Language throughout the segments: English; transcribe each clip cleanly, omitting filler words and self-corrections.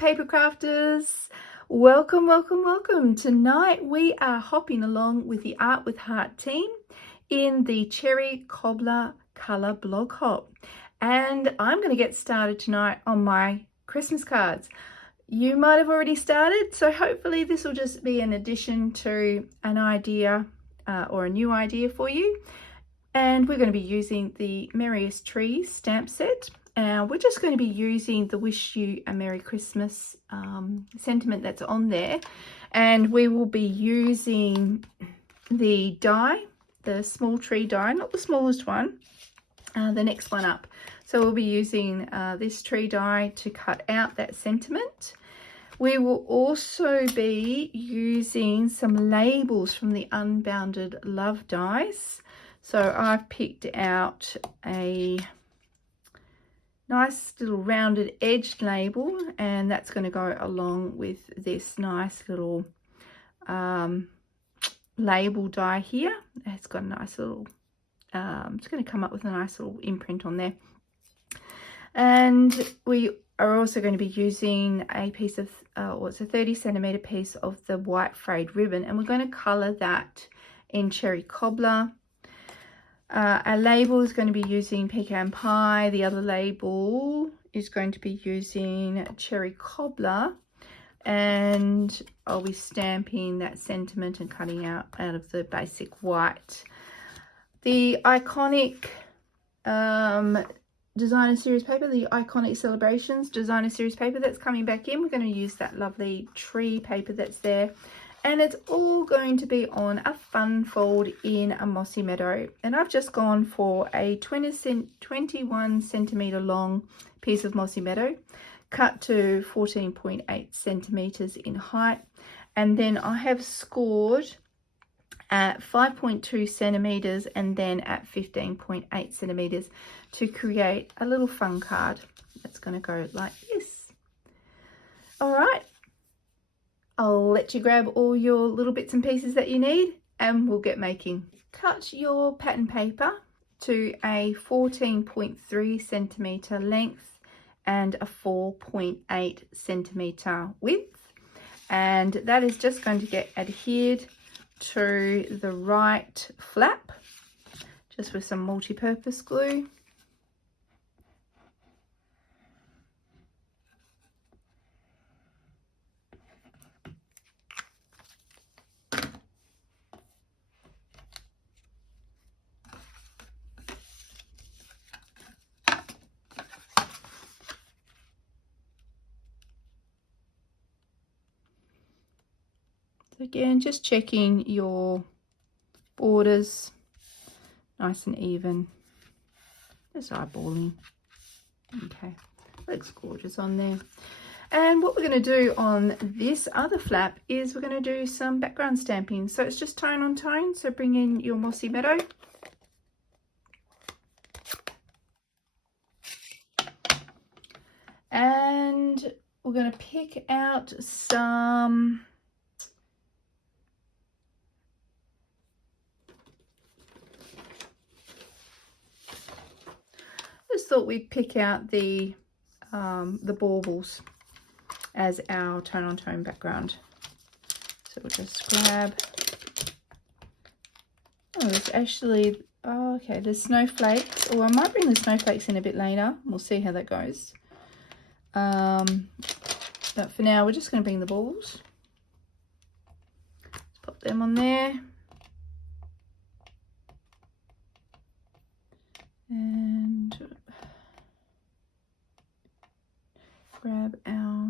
paper crafters. Welcome, welcome, welcome. Tonight we are hopping along with the Art with Heart team in the Cherry Cobbler Colour Blog Hop. And I'm going to get started tonight on my Christmas cards. You might have already started, so hopefully this will just be an addition to an idea or a new idea for you. And we're going to be using the Merriest Trees stamp set. We're just going to be using the Wish You a Merry Christmas sentiment that's on there. And we will be using the die, the small tree die, not the smallest one, the next one up. So we'll be using this tree die to cut out that sentiment. We will also be using some labels from the Unbounded Love dies. So I've picked out a nice little rounded edged label, and that's going to go along with this nice little label die here. It's got a nice little, it's going to come up with a nice little imprint on there. And we are also going to be using a piece of, it's a 30 centimeter piece of the white frayed ribbon, and we're going to colour that in Cherry Cobbler. Our label is going to be using Pecan Pie. The other label is going to be using Cherry Cobbler, and I'll be stamping that sentiment and cutting out of the basic white. The iconic designer series paper, the Iconic Celebrations designer series paper, that's coming back in. We're going to use that lovely tree paper that's there. And it's all going to be on a fun fold in a Mossy Meadow. And I've just gone for a 21 centimetre long piece of Mossy Meadow, cut to 14.8 centimetres in height. And then I have scored at 5.2 centimetres and then at 15.8 centimetres to create a little fun card that's going to go like this. All right. I'll let you grab all your little bits and pieces that you need and we'll get making. Cut your pattern paper to a 14.3 centimetre length and a 4.8 centimetre width. And that is just going to get adhered to the right flap, just with some multi-purpose glue. Again, just checking your borders nice and even, just eyeballing. Okay, looks gorgeous on there. And what we're going to do on this other flap is we're going to do some background stamping. So it's just tone on tone, so bring in your Mossy Meadow. And we're going to pick out some thought we'd pick out the baubles as our tone on tone background. So we'll just grab, oh, it's actually, oh, okay, there's snowflakes. Oh, I might bring the snowflakes in a bit later. We'll see how that goes. But for now, we're just going to bring the baubles. Let's pop them on there. And grab our,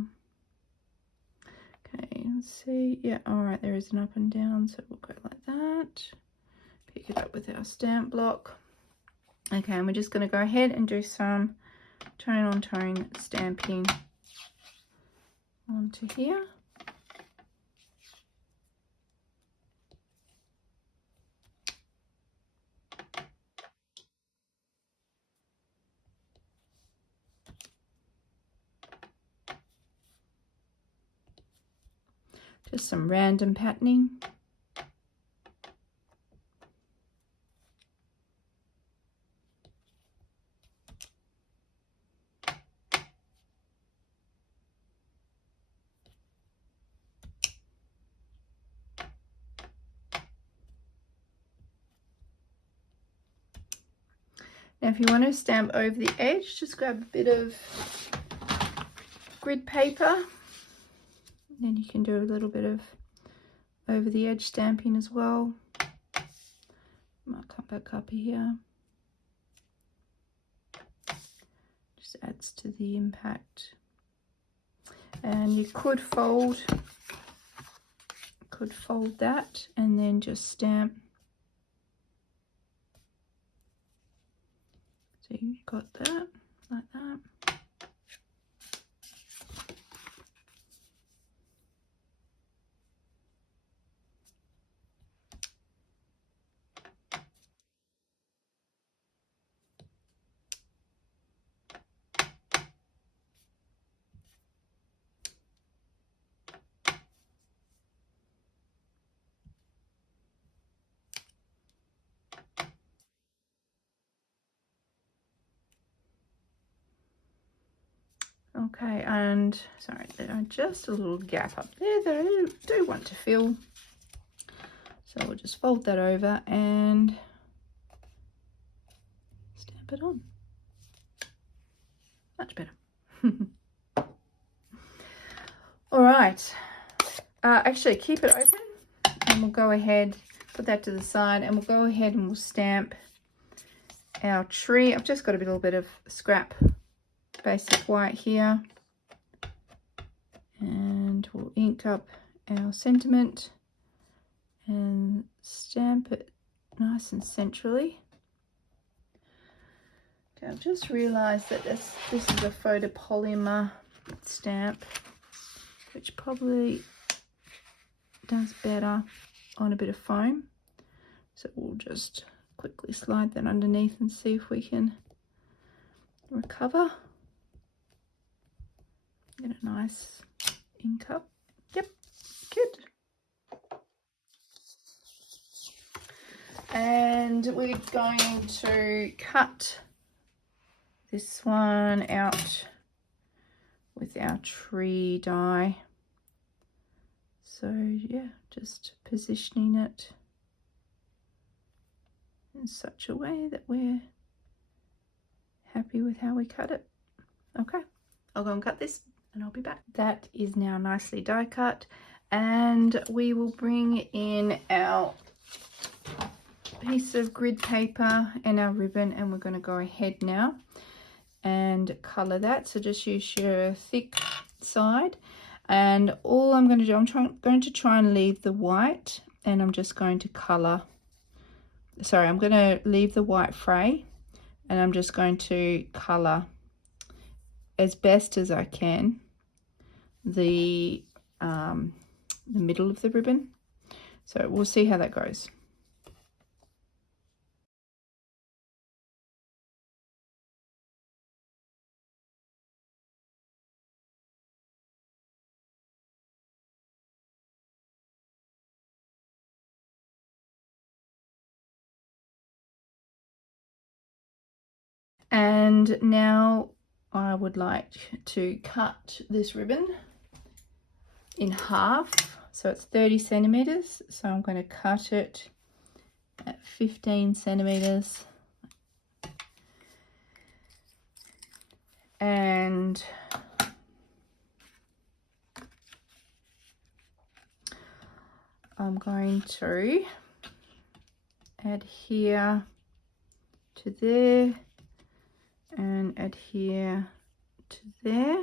okay, let's see, yeah, all right, there is an up and down, so we'll go like that, pick it up with our stamp block. Okay, and we're just going to go ahead and do some tone on tone stamping onto here. Just some random patterning. Now if you want to stamp over the edge, just grab a bit of grid paper. Then you can do a little bit of over the edge stamping as well. Might come back up here. Just adds to the impact. And you could fold that and then just stamp. So you got that like that. Okay, and sorry, there are just a little gap up there that I do want to fill. So we'll just fold that over and stamp it on. Much better. All right, actually keep it open and we'll go ahead, put that to the side, and we'll go ahead and we'll stamp our tree. I've just got a little bit of scrap basic white here, and we'll ink up our sentiment and stamp it nice and centrally. Okay, I've just realized that this is a photopolymer stamp, which probably does better on a bit of foam. So we'll just quickly slide that underneath and see if we can recover. Get a nice ink up. Yep, good. And we're going to cut this one out with our tree die. So yeah, just positioning it in such a way that we're happy with how we cut it. Okay, I'll go and cut this and I'll be back. That is now nicely die cut, and we will bring in our piece of grid paper and our ribbon, and we're going to go ahead now and color that. So just use your thick side, and all I'm going to do, I'm going to try and leave the white, and I'm just going to color, sorry, I'm going to leave the white fray, and I'm just going to color as best as I can the middle of the ribbon. So we'll see how that goes. And now I would like to cut this ribbon in half. So it's 30 centimeters. So I'm going to cut it at 15 centimeters. And I'm going to adhere to there and adhere to there.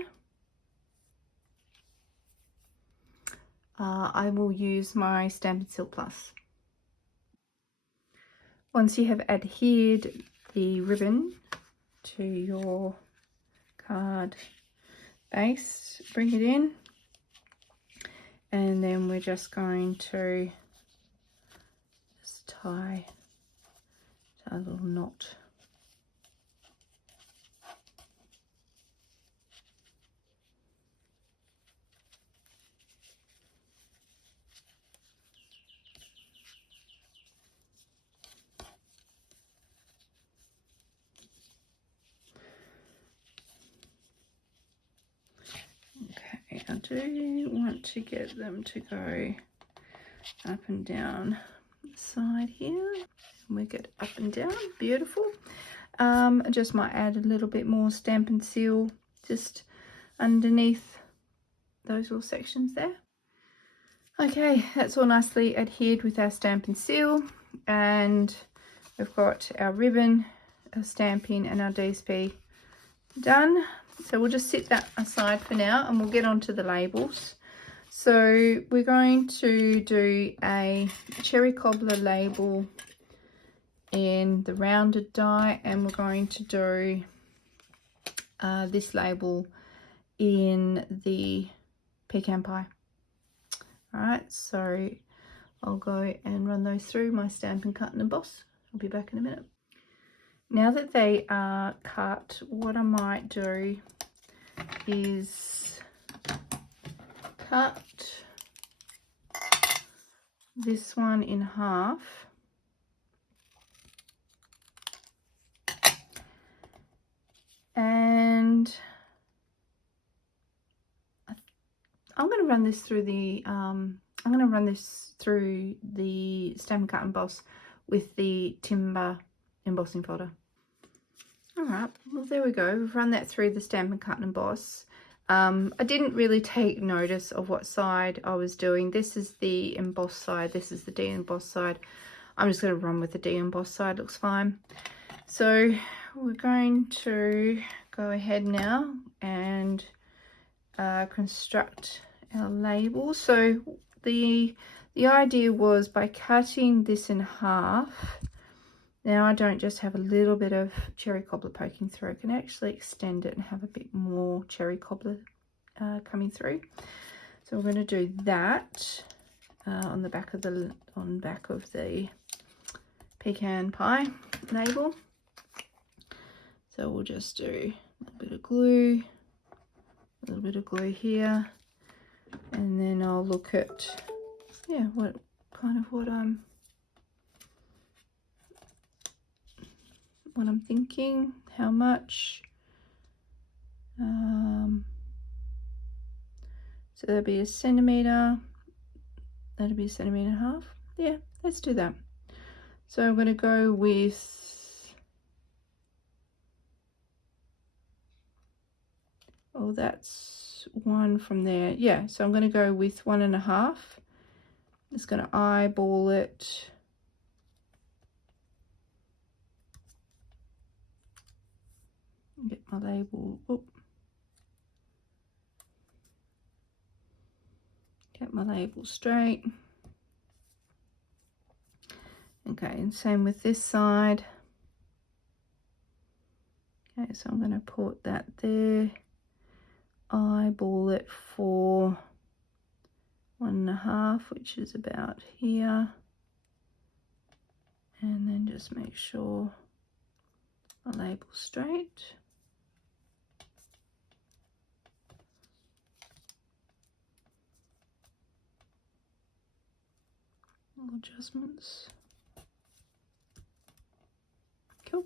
I will use my Stampin' Silk Plus. Once you have adhered the ribbon to your card base, bring it in, and then we're just going to just tie a little knot. Okay, I do want to get them to go up and down the side here. We get up and down, beautiful. I just might add a little bit more Stampin' Seal just underneath those little sections there. Okay, that's all nicely adhered with our Stampin' Seal, and we've got our ribbon, our stamping and our DSP done. So we'll just sit that aside for now and we'll get on to the labels. So we're going to do a cherry cobbler label in the rounded die, and we're going to do this label in the pecan pie. All right, so I'll go and run those through my Stampin' Cut and Emboss. I'll be back in a minute. Now that they are cut, what I might do is cut this one in half, and I'm going to run this through the Stampin' Cut and Emboss with the timber embossing folder. All right, well there we go. We've run that through the Stampin' Cut and Emboss. I didn't really take notice of what side I was doing. This is the emboss side, this is the de-emboss side. I'm just going to run with the de-emboss side, looks fine. So we're going to go ahead now and construct our label. So the idea was, by cutting this in half, now I don't just have a little bit of cherry cobbler poking through, I can actually extend it and have a bit more cherry cobbler coming through. So we're going to do that on the back of the pecan pie label. So we'll just do a little bit of glue, a little bit of glue here, and then I'll look at what I'm thinking, how much. So that'll be 1 centimetre, that'll be 1.5 centimetres. Yeah, let's do that. So I'm going to go with, oh, that's one from there. Yeah, so I'm going to go with 1.5. Just going to eyeball it. Get my label, get my label straight. Okay, and same with this side. Okay, so I'm going to put that there, eyeball it for 1.5, which is about here, and then just make sure my label's straight. Little adjustments. Cool.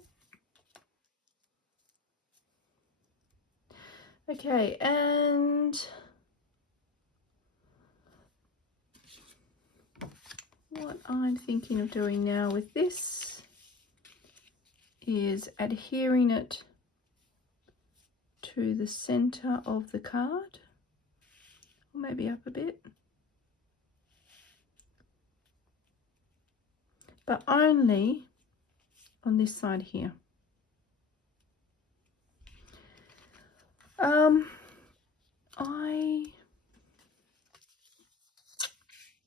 Okay, and what I'm thinking of doing now with this is adhering it to the center of the card, or maybe up a bit, but only on this side here.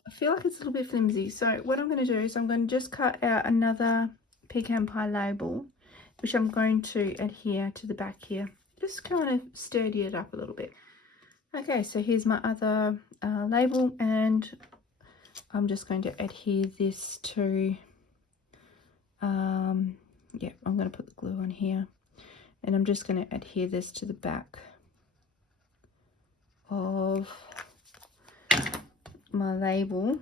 I feel like it's a little bit flimsy, so what I'm going to do is I'm going to just cut out another pecan pie label, which I'm going to adhere to the back here, just kind of sturdy it up a little bit. Okay, so here's my other label, and I'm just going to adhere this to, yeah, I'm going to put the glue on here, and I'm just going to adhere this to the back of my label,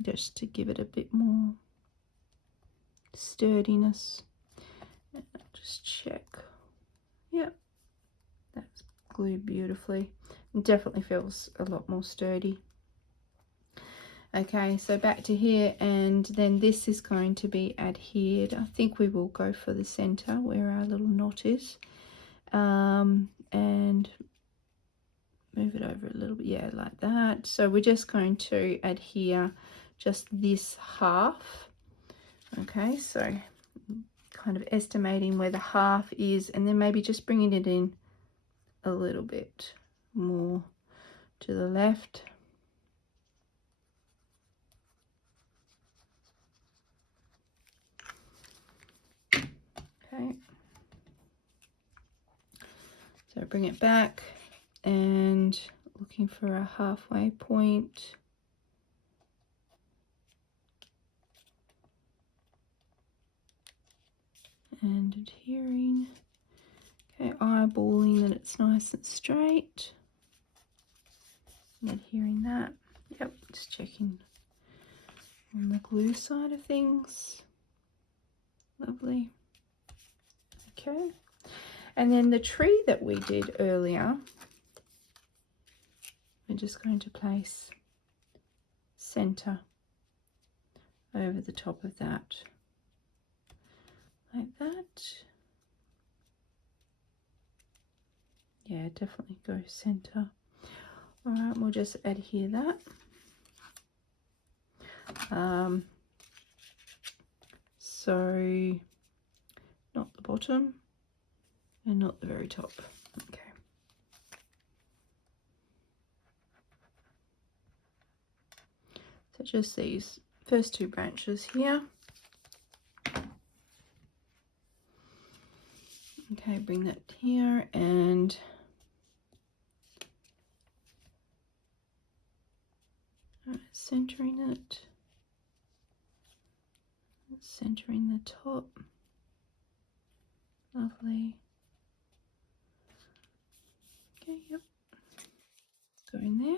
just to give it a bit more sturdiness. And I'll just check. Yep, that's glued beautifully. It definitely feels a lot more sturdy. Okay, so back to here, and then this is going to be adhered. I think we will go for the center where our little knot is, and move it over a little bit, yeah, like that. So we're just going to adhere just this half. Okay, so kind of estimating where the half is, and then maybe just bringing it in a little bit more to the left. Okay, so bring it back and looking for a halfway point. And adhering. Okay, eyeballing that it's nice and straight. And adhering that. Yep, just checking on the glue side of things. Lovely. Okay, and then the tree that we did earlier, we're just going to place center over the top of that, like that. Yeah, definitely go center. All right, we'll just adhere that. So not the bottom and not the very top. Okay. So just these first two branches here. Okay, bring that here and centering it, centering the top. Lovely. Okay, yep. Go in there.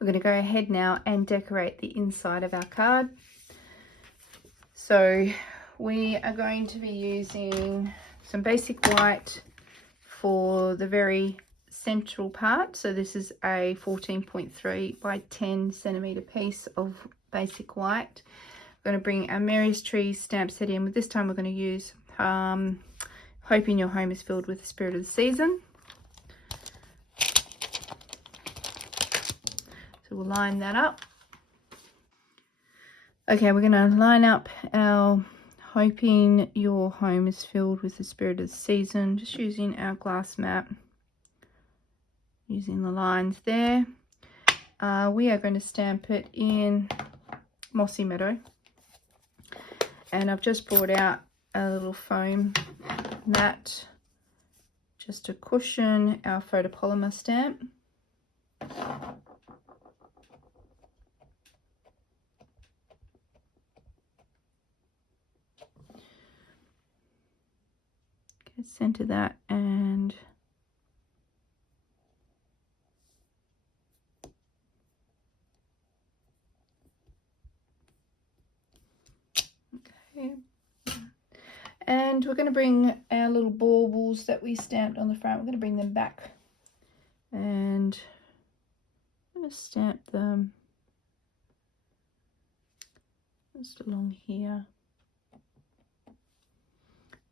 We're going to go ahead now and decorate the inside of our card. So we are going to be using some basic white for the very central part. So this is a 14.3 by 10 centimeter piece of basic white. I'm going to bring our Mary's Tree stamp set in. This time we're going to use Hoping Your Home is Filled with the Spirit of the Season. So we'll line that up. Okay, we're going to line up our Hoping Your Home is Filled with the Spirit of the Season, just using our glass mat, using the lines there. We are going to stamp it in Mossy Meadow, and I've just brought out a little foam mat just to cushion our photopolymer stamp. Okay, center that and okay. And we're going to bring our little baubles that we stamped on the front, we're going to bring them back, and I'm going to stamp them just along here.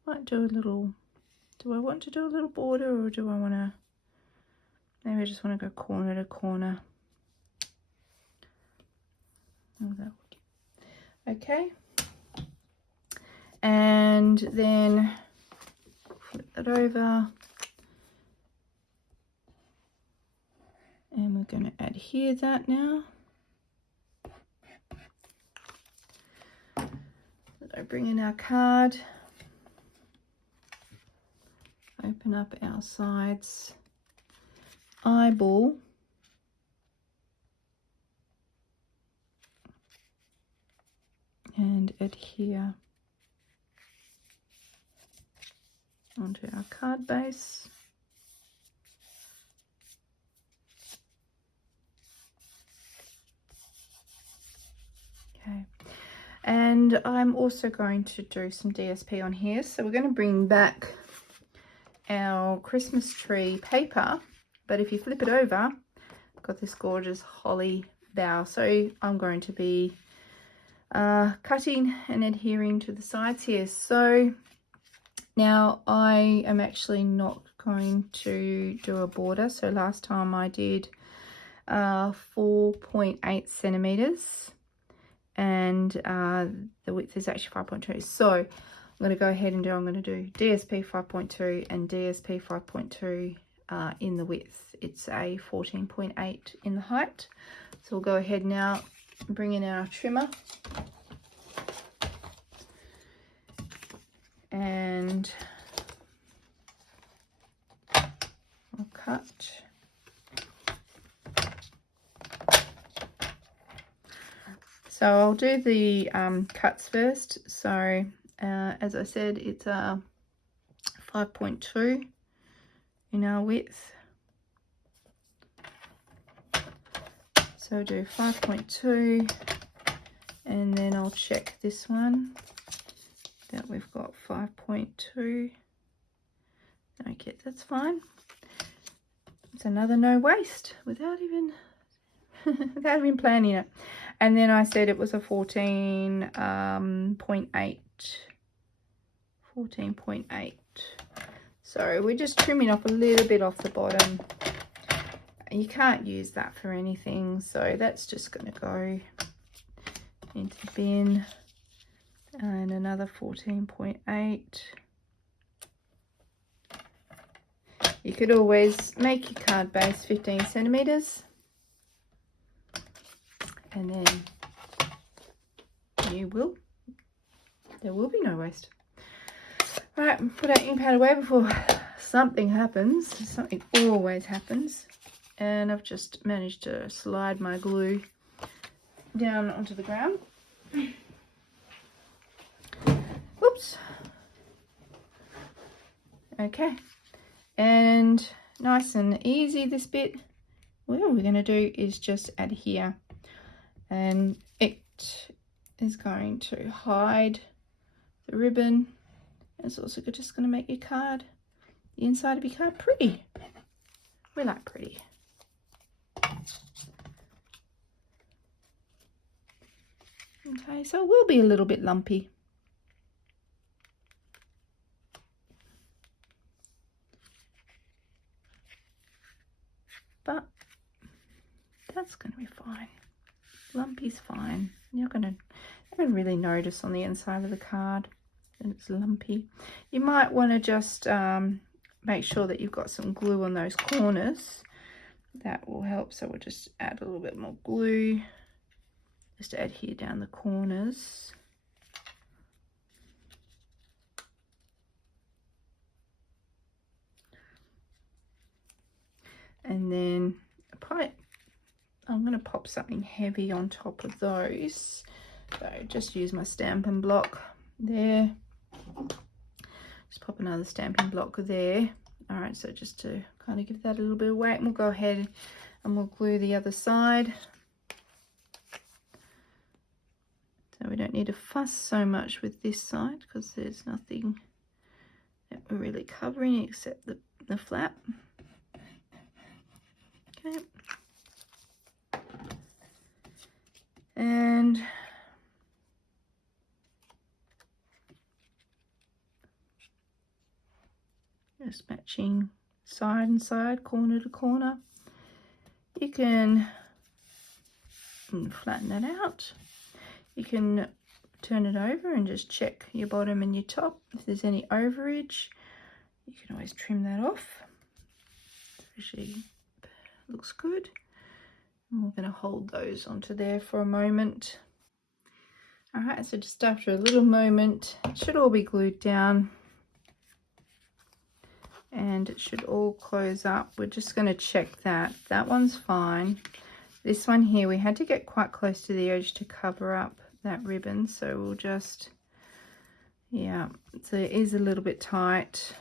Might do a little, do I want to do a little border, or do I want to, maybe I just want to go corner to corner. Oh, that would, okay. And then flip that over, and we're going to adhere that now. So bring in our card, open up our sides, eyeball, and adhere onto our card base. Okay, And I'm also going to do some DSP on here. So we're going to bring back our Christmas tree paper, but if you flip it over, I've got this gorgeous holly bough. So I'm going to be cutting and adhering to the sides here. So now I am actually not going to do a border. So last time I did 4.8 centimeters, and the width is actually 5.2. So I'm going to go ahead and I'm going to do DSP 5.2 and DSP 5.2 in the width. It's a 14.8 in the height. So we'll go ahead now and bring in our trimmer. And I'll cut. So I'll do the cuts first. So as I said, it's a 5.2 in our width. So do 5.2, and then I'll check this one that we've got 5.2. Okay, that's fine. It's another no waste without even without even planning it. And then I said it was a 14.8. So we're just trimming off a little bit off the bottom. You can't use that for anything, so that's just going to go into the bin. And another 14.8. You could always make your card base 15 centimeters, and then there will be no waste. All right, put our ink pad away before something happens. Something always happens. And I've just managed to slide my glue down onto the ground. Whoops. Okay, and nice and easy this bit. What we're going to do is just adhere, and it is going to hide the ribbon. It's also just going to make your card, the inside of your card, pretty. We like pretty. Okay, so it will be a little bit lumpy. But that's going to be fine. Lumpy's fine. You're going to really notice on the inside of the card that it's lumpy. You might want to just make sure that you've got some glue on those corners. That will help. So we'll just add a little bit more glue just to adhere down the corners. And then I'm going to pop something heavy on top of those. So just use my Stampin' Block there. Just pop another Stampin' Block there. All right, so just to kind of give that a little bit of weight, and we'll go ahead and we'll glue the other side. So we don't need to fuss so much with this side because there's nothing that we're really covering except the flap. Okay. And just matching side and side, corner to corner. You can flatten that out. You can turn it over and just check your bottom and your top. If there's any overage, you can always trim that off. Especially looks good. And we're going to hold those onto there for a moment. All right, so just after a little moment, it should all be glued down. And it should all close up. We're just going to check that. That one's fine. This one here, we had to get quite close to the edge to cover up that ribbon. So we'll just, yeah, so it is a little bit tight.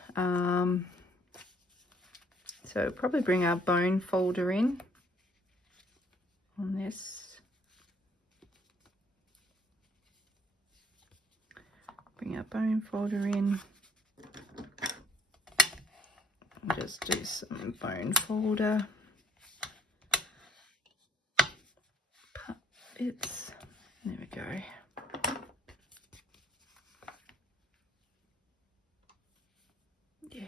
So probably bring our bone folder in on this. Bring our bone folder in. Just do some bone folder bits. There we go. Yeah.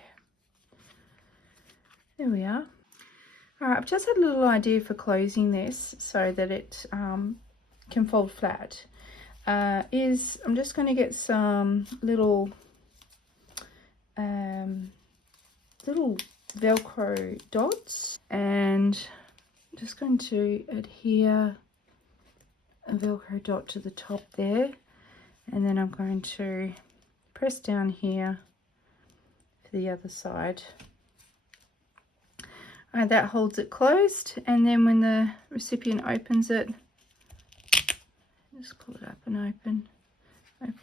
There we are. Alright, I've just had a little idea for closing this so that it can fold flat. I'm just going to get some little Velcro dots, and I'm just going to adhere a Velcro dot to the top there, and then I'm going to press down here for the other side. Alright, that holds it closed, and then when the recipient opens it, just pull it up and open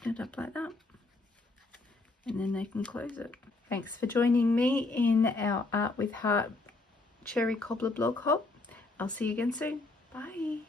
it up like that, and then they can close it. Thanks for joining me in our Art with Heart Cherry Cobbler blog hop. I'll see you again soon. Bye.